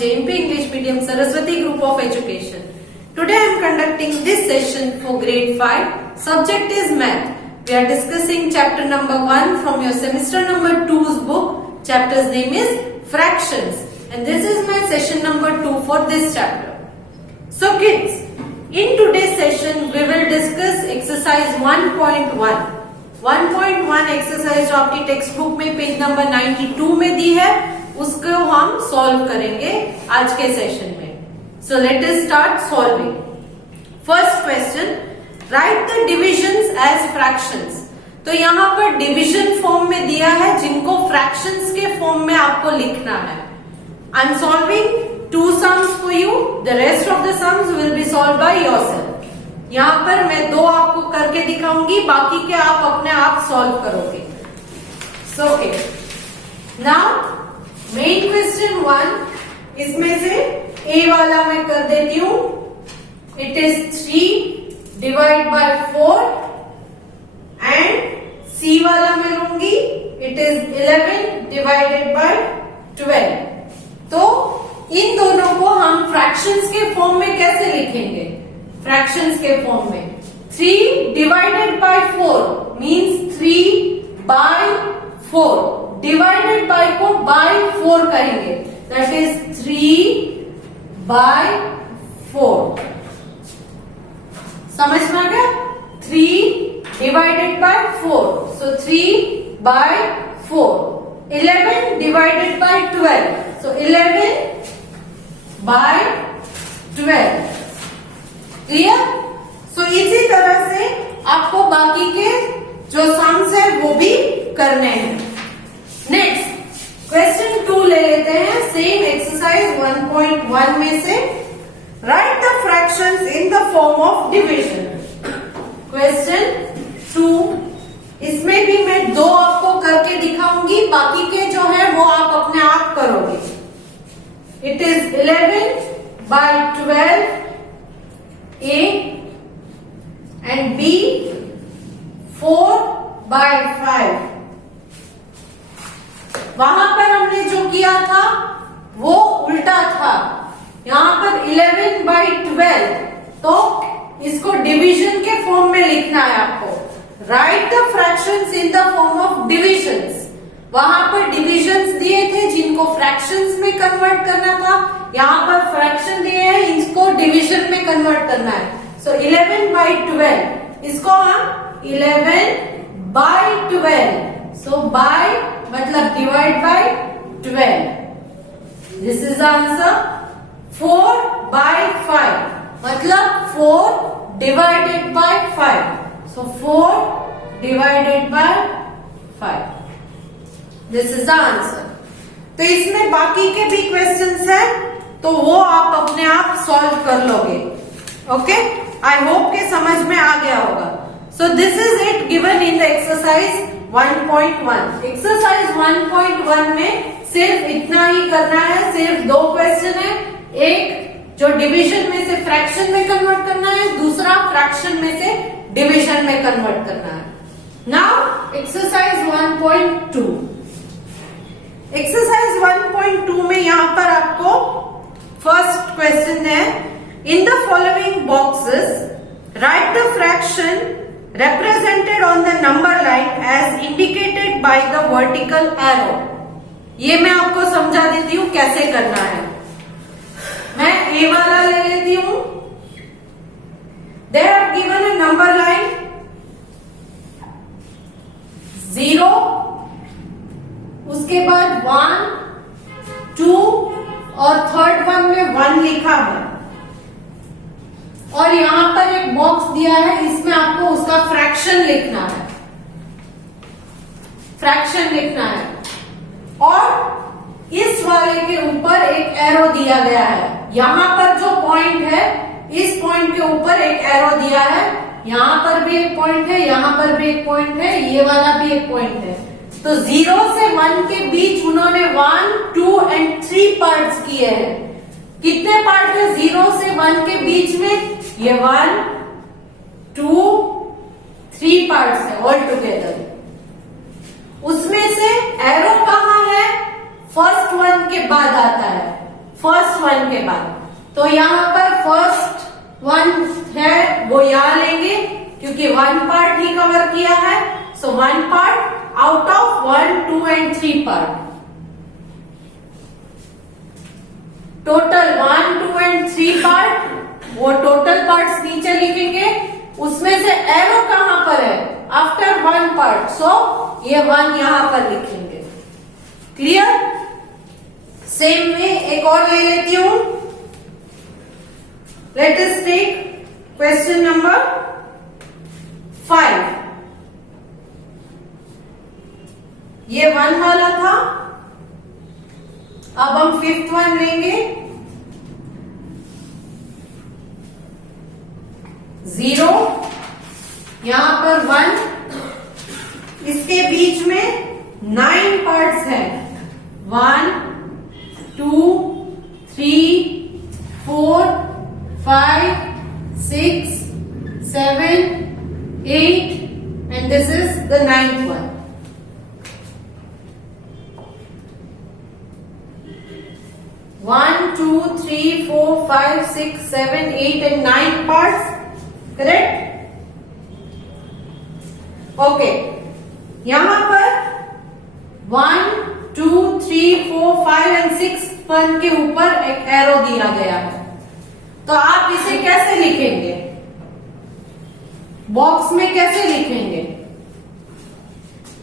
JMP English Medium Saraswati Group of Education. Today I am conducting this session for grade 5. Subject is math. We are discussing chapter number 1 from your semester number 2's book. Chapter's name is fractions, and this is my session number 2 for this chapter. So kids, in today's session we will discuss exercise 1.1. 1.1 exercise जो आपकी text book में page number 92 में दी है, उसको हम solve करेंगे आज के सेशन में. So let us start solving. First question, write the divisions as fractions. तो यहाँ पर डिवीजन फॉर्म में दिया है, जिनको फ्रैक्शंस के फॉर्म में आपको लिखना है. I am solving 2 sums for you. The rest of the sums will be solve by yourself. यहाँ पर मैं 2 आपको करके दिखाऊंगी, बाकी के आप अपने आप सॉल्व करोगे. So okay, now main question 1, इसमें से ए वाला मैं कर देती हूं. It is 3 divide by 4 and C वाला मैं लूंगी. It is 11 divided by 12. तो इन दोनों को हम फ्रैक्शंस के फॉर्म में कैसे लिखेंगे? फ्रैक्शंस के फॉर्म में 3 divided by 4 means 3 by 4. Divided by को बाय 4 कहेंगे, दैट इज 3 बाय 4. समझ में आ गया? 3 divided by 4, so 3 by 4. 11 divided by 12, so 11 by 12. Clear? So इसी तरह से आपको बाकी के जो सम्स है वो भी करने हैं. नेक्स्ट क्वेश्चन 2 ले लेते हैं, सेम एक्सरसाइज 1.1 में से. Right the fractions in the form of division. Question 2, इसमें भी मैं 2 आपको करके दिखाऊंगी, बाकी के जो है वो आप अपने आप करोगे. It is 11 by 12 A and B, 4 by 5. वहां पर हमने जो किया था वो उल्टा था. यहां पर 11 by 12, तो इसको डिवीजन के फॉर्म में लिखना है आपको. Right the fractions in the form of divisions. वहां पर डिविजन्स दिए थे जिनको फ्रैक्शंस में कन्वर्ट करना था. यहाँ पर फ्रैक्शन दिए हैं, इसको डिवीजन में कन्वर्ट करना है. सो 11 बाई 12, इसको हम 11 बाई 12. सो बाय मतलब divide by 12. This is answer. 4 by 5 मतलब 4 divided by 5. So 4 divided by 5. This is the answer. तो इसमें बाकी के भी क्वेश्चंस हैं, तो वो आप अपने आप सॉल्व कर लोगे. ओके, आई होप के समझ में आ गया होगा. So this is it given in the exercise 1.1. Exercise 1.1 में सिर्फ इतना ही करना है. सिर्फ 2 क्वेश्चन है. एक जो डिवीजन में से फ्रैक्शन में कन्वर्ट करना है, दूसरा फ्रैक्शन में से डिवीजन में कन्वर्ट करना है. Now exercise 1.2. एक्सरसाइज 1.2 में यहां पर आपको फर्स्ट क्वेश्चन है, in the following boxes right the fraction represented on the number line as indicated by the vertical arrow. ये मैं आपको समझा देती हूँ कैसे करना है. मैं ए वाला ले लेती हूँ. They have given a number line 0, उसके बाद 1, 2 और थर्ड वन में 1 लिखा है, और यहां पर एक बॉक्स दिया है, इसमें आपको उसका फ्रैक्शन लिखना है. फ्रैक्शन लिखना है, और इस वाले के ऊपर एक एरो दिया गया है. यहां पर जो पॉइंट है, इस पॉइंट के ऊपर एक एरो दिया है. यहां पर भी एक पॉइंट है, यहां पर भी एक पॉइंट है, ये वाला भी एक पॉइंट है. तो 0 से 1 के बीच उन्होंने 1, 2 एंड 3 पार्ट्स किए हैं. कितने पार्ट है 0 से 1 के बीच में? ये 1, 2, 3 पार्ट्स है ऑल टुगेदर. उसमें से एरो कहाँ है? फर्स्ट वन के बाद आता है. फर्स्ट वन के बाद। तो यहाँ पर फर्स्ट वन है वो यहाँ लेंगे क्योंकि वन पार्ट ही कवर किया है। So one part out of 1, 2 and 3 part. Total 1, 2 and 3 part, वो टोटल पार्ट्स नीचे लिखेंगे। उसमें से एरो कहां पर है? After one part. सो ये वन यहां पर लिखेंगे। क्लियर? सेम में एक और ले लेती हूं। Let us take question number 5। ये वन वाला था, अब हम फिफ्थ वन लेंगे। 0, यहां पर 1, इसके बीच में 9 पार्ट्स हैं। 1, 2, 3, 4, 5, 6, 7, 8 and this is the 9th one. 1, 2, 3, 4, 5, 6, 7, 8 and 9 parts. Correct? Okay. यहां पर 1, 2, 3, 4, 5 and 6 वन के ऊपर एक एरो दिया गया है। तो आप इसे कैसे लिखेंगे? बॉक्स में कैसे लिखेंगे?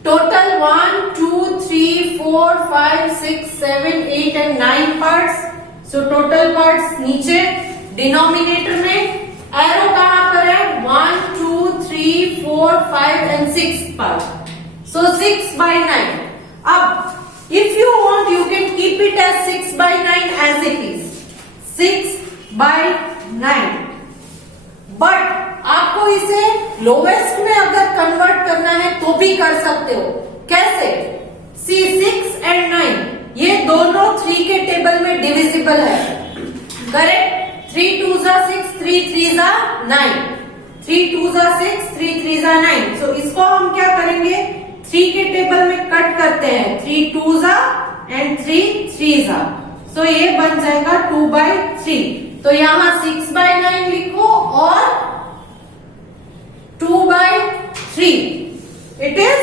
Total 1, 2, 3, 4, 5, 6, 7, 8 and 9 parts. So total parts नीचे, डिनोमिनेटर में एरो कहां पर है? 1, 2, 3, 4, 5 and 6 पार्ट। सो 6/9। अब if you want you can keep it as 6/9 as it is, 6/9। But आपको इसे लोवेस्ट में अगर कन्वर्ट करना है तो भी कर सकते हो। कैसे? सी 6 and 9 ये दोनों 3 के टेबल में डिविजिबल है। Correct? 3 2s are 6, 3 3s are 9, 3 2s are 6, 3 3s are 9। सो इसको हम क्या करेंगे? 3 के टेबल में कट करते हैं। 3 2s are and 3 3s are। सो ये बन जाएगा 2/3। तो यहां 6/9 लिखो और 2/3। It is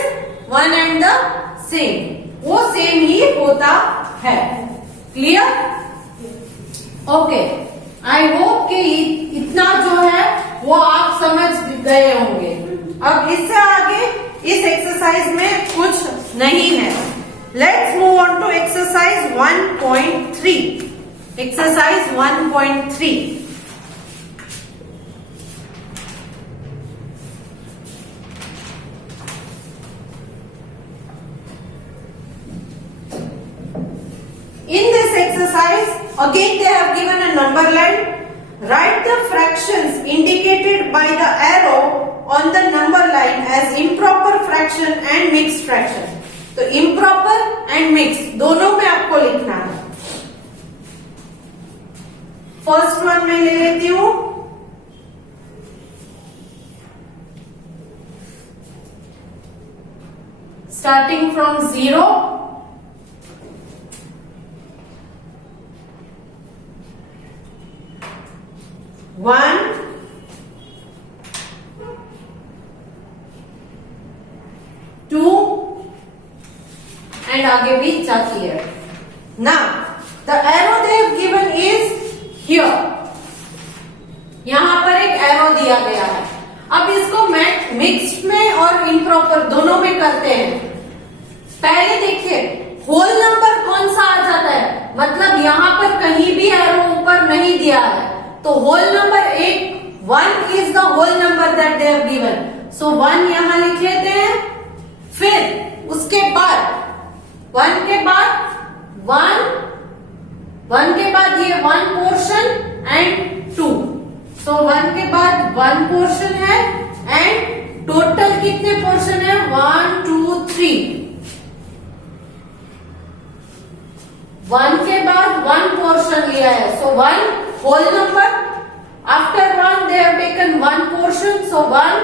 one and the same, वो सेम ही होता है। क्लियर? ओके, आई होप कि इतना जो है वो आप समझ गए होंगे। अब इससे आगे इस एक्सरसाइज में कुछ नहीं है। Let's move on to exercise 1.3। Exercise 1.3। In this exercise, again they have given a number line. Write the fractions indicated by the arrow on the number line as improper fraction and mixed fraction. तो improper and mixed दोनों में आपको लिखना है। First one में ले लेती हूं। स्टार्टिंग फ्रॉम 0, 1, 2 and आगे भी जाती है। Now the arrow they have given is here। यहां पर एक एरो दिया गया है। अब इसको मिक्स्ड में और इम्प्रॉपर दोनों में करते हैं। पहले देखिए होल नंबर कौन सा आ जाता है, मतलब यहां पर कहीं भी एरो ऊपर नहीं दिया है। तो whole number 1 is the whole number that they have given. So 1 यहां लिख लेते हैं। फिर उसके बाद 1 के बाद 1 के बाद ये 1 पोर्शन एंड 2। सो 1 के बाद 1 पोर्शन है एंड टोटल कितने पोर्शन है? 1 2 3। 1 के बाद 1 पोर्शन लिया है। सो 1 whole number, after 1 they have taken 1 portion, so 1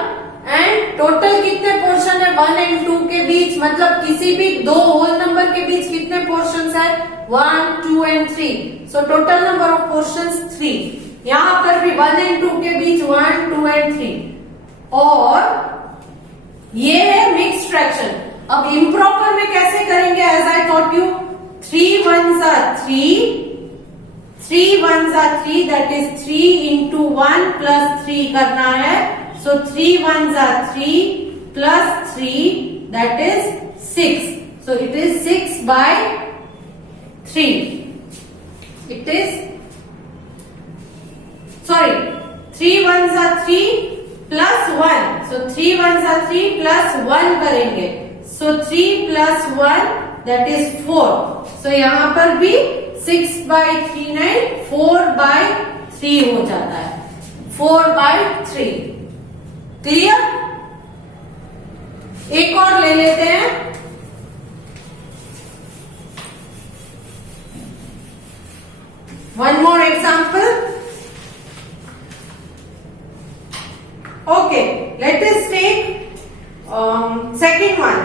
and total कितने पोर्शन है 1 एंड 2 के बीच, मतलब किसी भी दो होल नंबर के बीच कितने पोर्शंस है 1, 2 and 3. So total number of portions 3. यहां पर भी 1 एंड 2 के बीच 1, 2 एंड 3. और ये है मिक्स्ड फ्रैक्शन. अब इम्प्रॉपर में कैसे करेंगे, as I taught you 3 1s are 3, 3 1s are 3, that is 3 into 1 plus 3 करना है. So 3 1s are 3 plus 3, that is 6. So it is 6 by 3. It is, sorry, 3 1s are 3 plus 1. So 3 1s are 3 plus 1 करेंगे. So 3 plus 1, that is 4. So यहाँ पर भी 6 by 3 9, 4 by 3 हो जाता है. 4 by 3. Clear? एक और ले लेते हैं. One more example. Okay, let us take second one.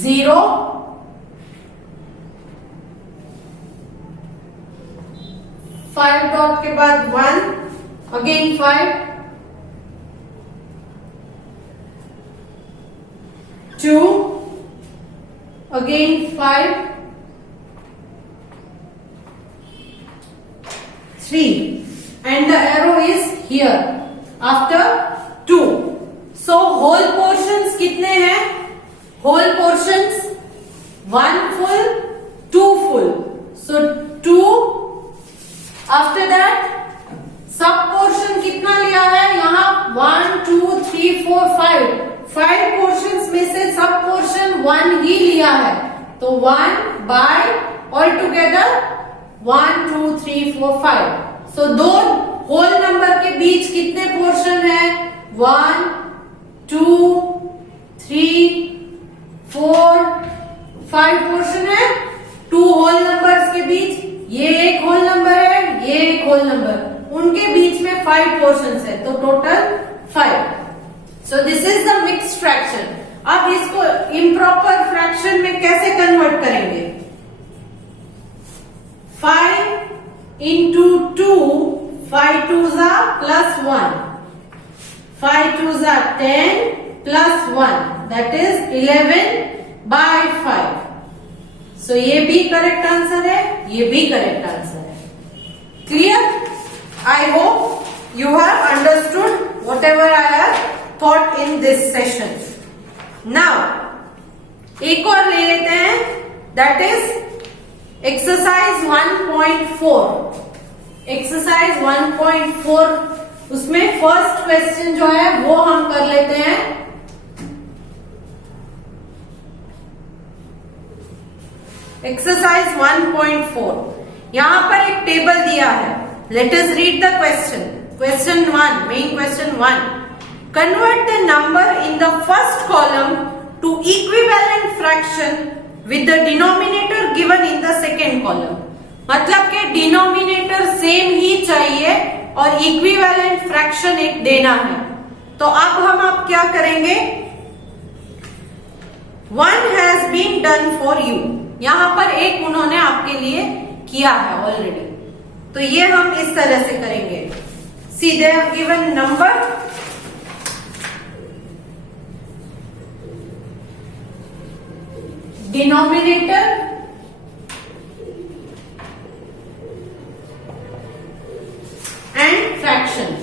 Zero, 5 dot के बाद 1, again 5, 2, again 5, 3, and the arrow is here after 2. So whole portions कितने हैं? Whole portions 1 full, 2 full. So 2. After that सब पोर्शन कितना लिया है यहाँ 1 2 3 4 5. 5 पोर्शंस में से सब पोर्शन 1 ही लिया है. तो 1 by ऑल टुगेदर 1 2 3 4 5. सो दो होल नंबर के बीच कितने पोर्शन है 1 2 3 4 5 पोर्शन है. 2 होल नंबर्स के बीच ये एक होल नंबर है, ये एक होल नंबर, उनके बीच में 5 पोर्शंस है. तो total 5. So this is the mixed fraction. अब इसको इम्प्रॉपर फ्रैक्शन में कैसे कन्वर्ट करेंगे? 5 into 2, 5 2s are plus 1, 5 2s are 10 plus 1, that is 11 by 5. सो ये भी करेक्ट आंसर है, ये भी करेक्ट आंसर है. Clear? I hope you have understood what ever I have thought in this session. Now एक और ले लेते हैं, दैट इज एक्सरसाइज 1.4. एक्सरसाइज 1.4, उसमें फर्स्ट क्वेश्चन जो है वो हम कर लेते हैं. एक्सरसाइज 1.4. यहां पर एक टेबल दिया है. Let us read the question. Question 1, main question 1. Convert the number in the first column to equivalent fraction with the denominator given in the second column. मतलब के डिनोमिनेटर सेम ही चाहिए और इक्विवेलेंट फ्रैक्शन एक देना है. तो अब हम आप क्या करेंगे? One has been done for you. यहां पर एक उन्होंने आपके लिए किया है ऑलरेडी. तो ये हम इस तरह से करेंगे. See they have given number, denominator and fraction.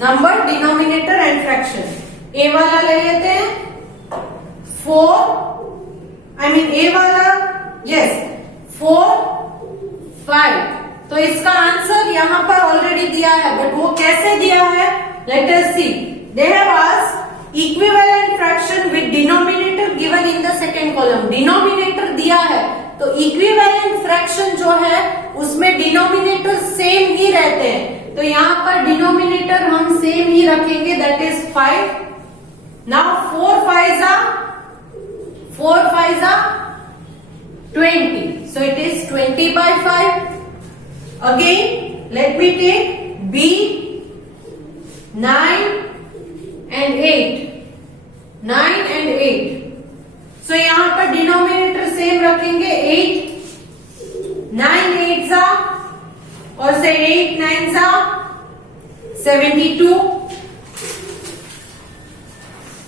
Number, denominator and fraction. A वाला ले लेते हैं 4, आई मीन ए वाला, यस 4 5. तो इसका आंसर यहां पर ऑलरेडी दिया है, बट वो कैसे दिया है? Let us see. They have asked equivalent fraction with denominator given in the second column. Denominator दिया है तो इक्विवेलेंट फ्रैक्शन जो है उसमें डिनोमिनेटर सेम ही रहते हैं. तो यहाँ पर डिनोमिनेटर हम सेम ही रखेंगे, दैट इज 5. नाउ 4 5 जा 20. So it is 20 by 5. Again, let me take B, 9 and 8. 9 and 8. So यहाँ पर डिनोमिनेटर सेम रखेंगे 8. 9 8 जा और से 8 9 जा 72.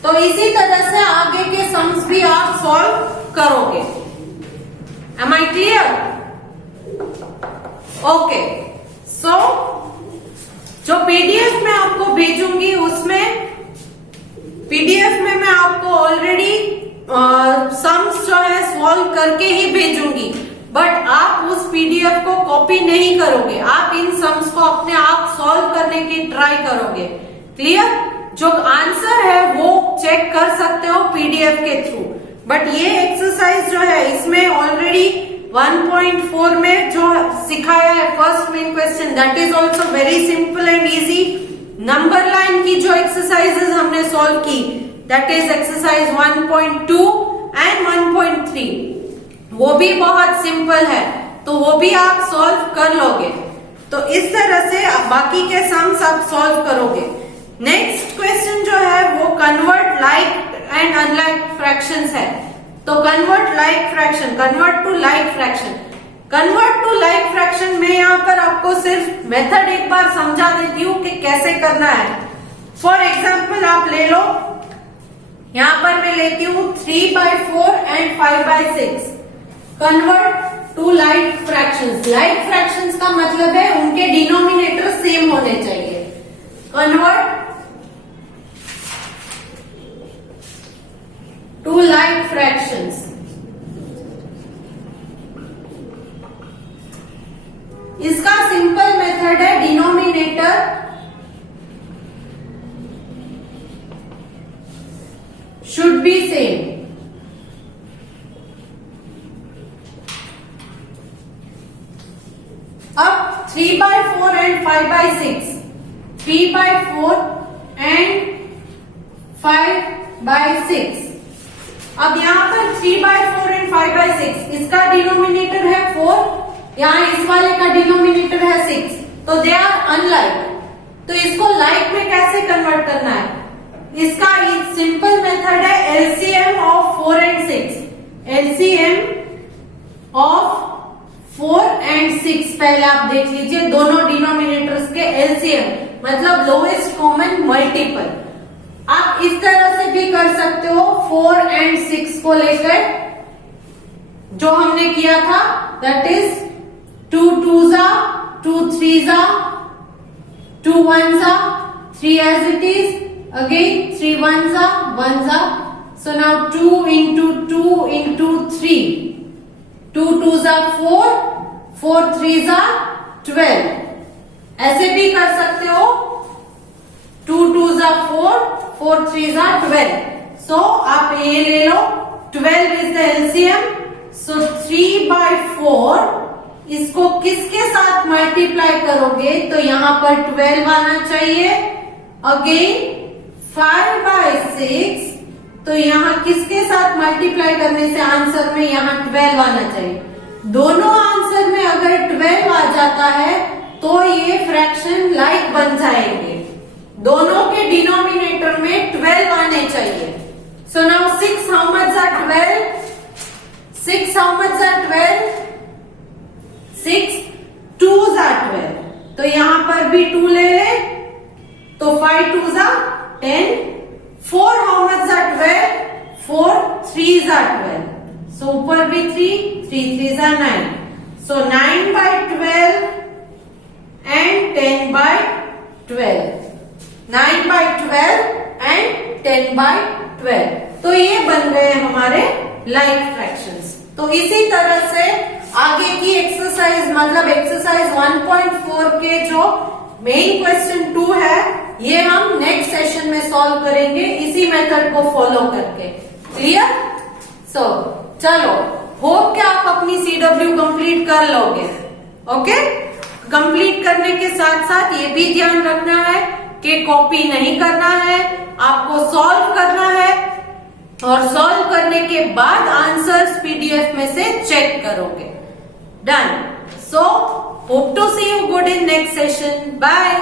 तो इसी तरह से आगे के सम्स भी आप सॉल्व करोगे. Am I clear? Okay. So जो पीडीएफ में आपको भेजूंगी उसमें पीडीएफ में मैं आपको ऑलरेडी सम्स जो है सॉल्व करके ही भेजूंगी, बट आप उस पीडीएफ को कॉपी नहीं करोगे. आप इन सम्स को अपने आप सॉल्व करने की ट्राई करोगे. क्लियर? जो आंसर है वो चेक कर सकते हो पीडीएफ के थ्रू, बट ये एक्सरसाइज जो है इसमें ऑलरेडी 1.4 में जो सिखाया है first main question, that is also very simple and easy. Number line की जो एक्सरसाइजेस हमने सॉल्व की, दैट इज एक्सरसाइज 1.2 एंड 1.3, वो भी बहुत सिंपल है, तो वो भी आप सॉल्व कर लोगे. तो इस तरह से बाकी के सम्स आप सॉल्व करोगे. नेक्स्ट क्वेश्चन जो है वो convert like and unlike fractions है. तो convert like fraction, convert to like fraction. Convert to like fraction में यहाँ पर आपको सिर्फ मेथड एक बार समझा देती हूँ कि कैसे करना है. फॉर एग्जाम्पल आप ले लो, यहाँ पर मैं लेती हूँ 3 by 4 and 5 by 6. Convert to like fractions. Like fractions का मतलब है उनके डिनोमिनेटर सेम होने चाहिए. Convert to like fractions. इसका सिंपल मेथड है डिनोमिनेटर शुड बी सेम. अब 3 by 4 and 5 by 6, 3 by 4 and 5 by 6. अब यहाँ पर 3 by 4 एंड 5 by 6, इसका डिनोमिनेटर है 4, यहाँ इस वाले का डिनोमिनेटर है 6, तो दे आर अनलाइक. तो इसको लाइक में कैसे कन्वर्ट करना है? इसका सिंपल मेथड है LCM of 4 and 6. LCM of 4 and 6 पहले आप देख लीजिए, दोनों डिनोमिनेटर्स के एलसीएम मतलब लोएस्ट कॉमन मल्टीपल. आप इस तरह से भी कर सकते हो, 4 एंड 6 को लेकर जो हमने किया था, दैट इज 2 2 जा 2 3 जा 2 1 जा 3 as it is, again 3 1 जा 1 जा. So now 2 into 2 into 3, 2 2 जा 4, 4 3 जा 12. ऐसे भी कर सकते हो, 2 2 जा 4, 4 3 जा 12. So आप ये ले लो, 12 is the LCM. So 3 by 4, इसको किसके साथ मल्टीप्लाई करोगे तो यहाँ पर 12 आना चाहिए. अगेन 5 by 6, तो यहाँ किसके साथ मल्टीप्लाई करने से आंसर में यहाँ 12 आना चाहिए. दोनों आंसर में अगर 12 आ जाता है तो ये फ्रैक्शन लाइक बन जाएंगे. दोनों के डिनोमिनेटर में 12 आने चाहिए. So now 6 how much are 12? 6 how much are 12? 6 2s are 12. तो यहां पर भी 2 ले ले, तो 5 2s are 10. 4 how much are 12? 4 3s are 12. So ऊपर भी 3, 3 3s are 9. So 9 by 12 and 10 by 12. 9 by 12 and 10 by 12. तो ये बन गए हमारे लाइक फ्रैक्शंस. तो इसी तरह से आगे की एक्सरसाइज मतलब एक्सरसाइज 1.4 के जो मेन क्वेश्चन 2 है, ये हम नेक्स्ट सेशन में सॉल्व करेंगे इसी मेथड को फॉलो करके. क्लियर? सो चलो, होप कि आप अपनी CW कंप्लीट कर लोगे. ओके? कंप्लीट करने के साथ साथ ये भी भी ध्यान रखना है कि कॉपी नहीं करना है, आपको सॉल्व करना है और सॉल्व करने के बाद आंसर्स पीडीएफ में से चेक करोगे। Done. So hope to see you good in next session. Bye.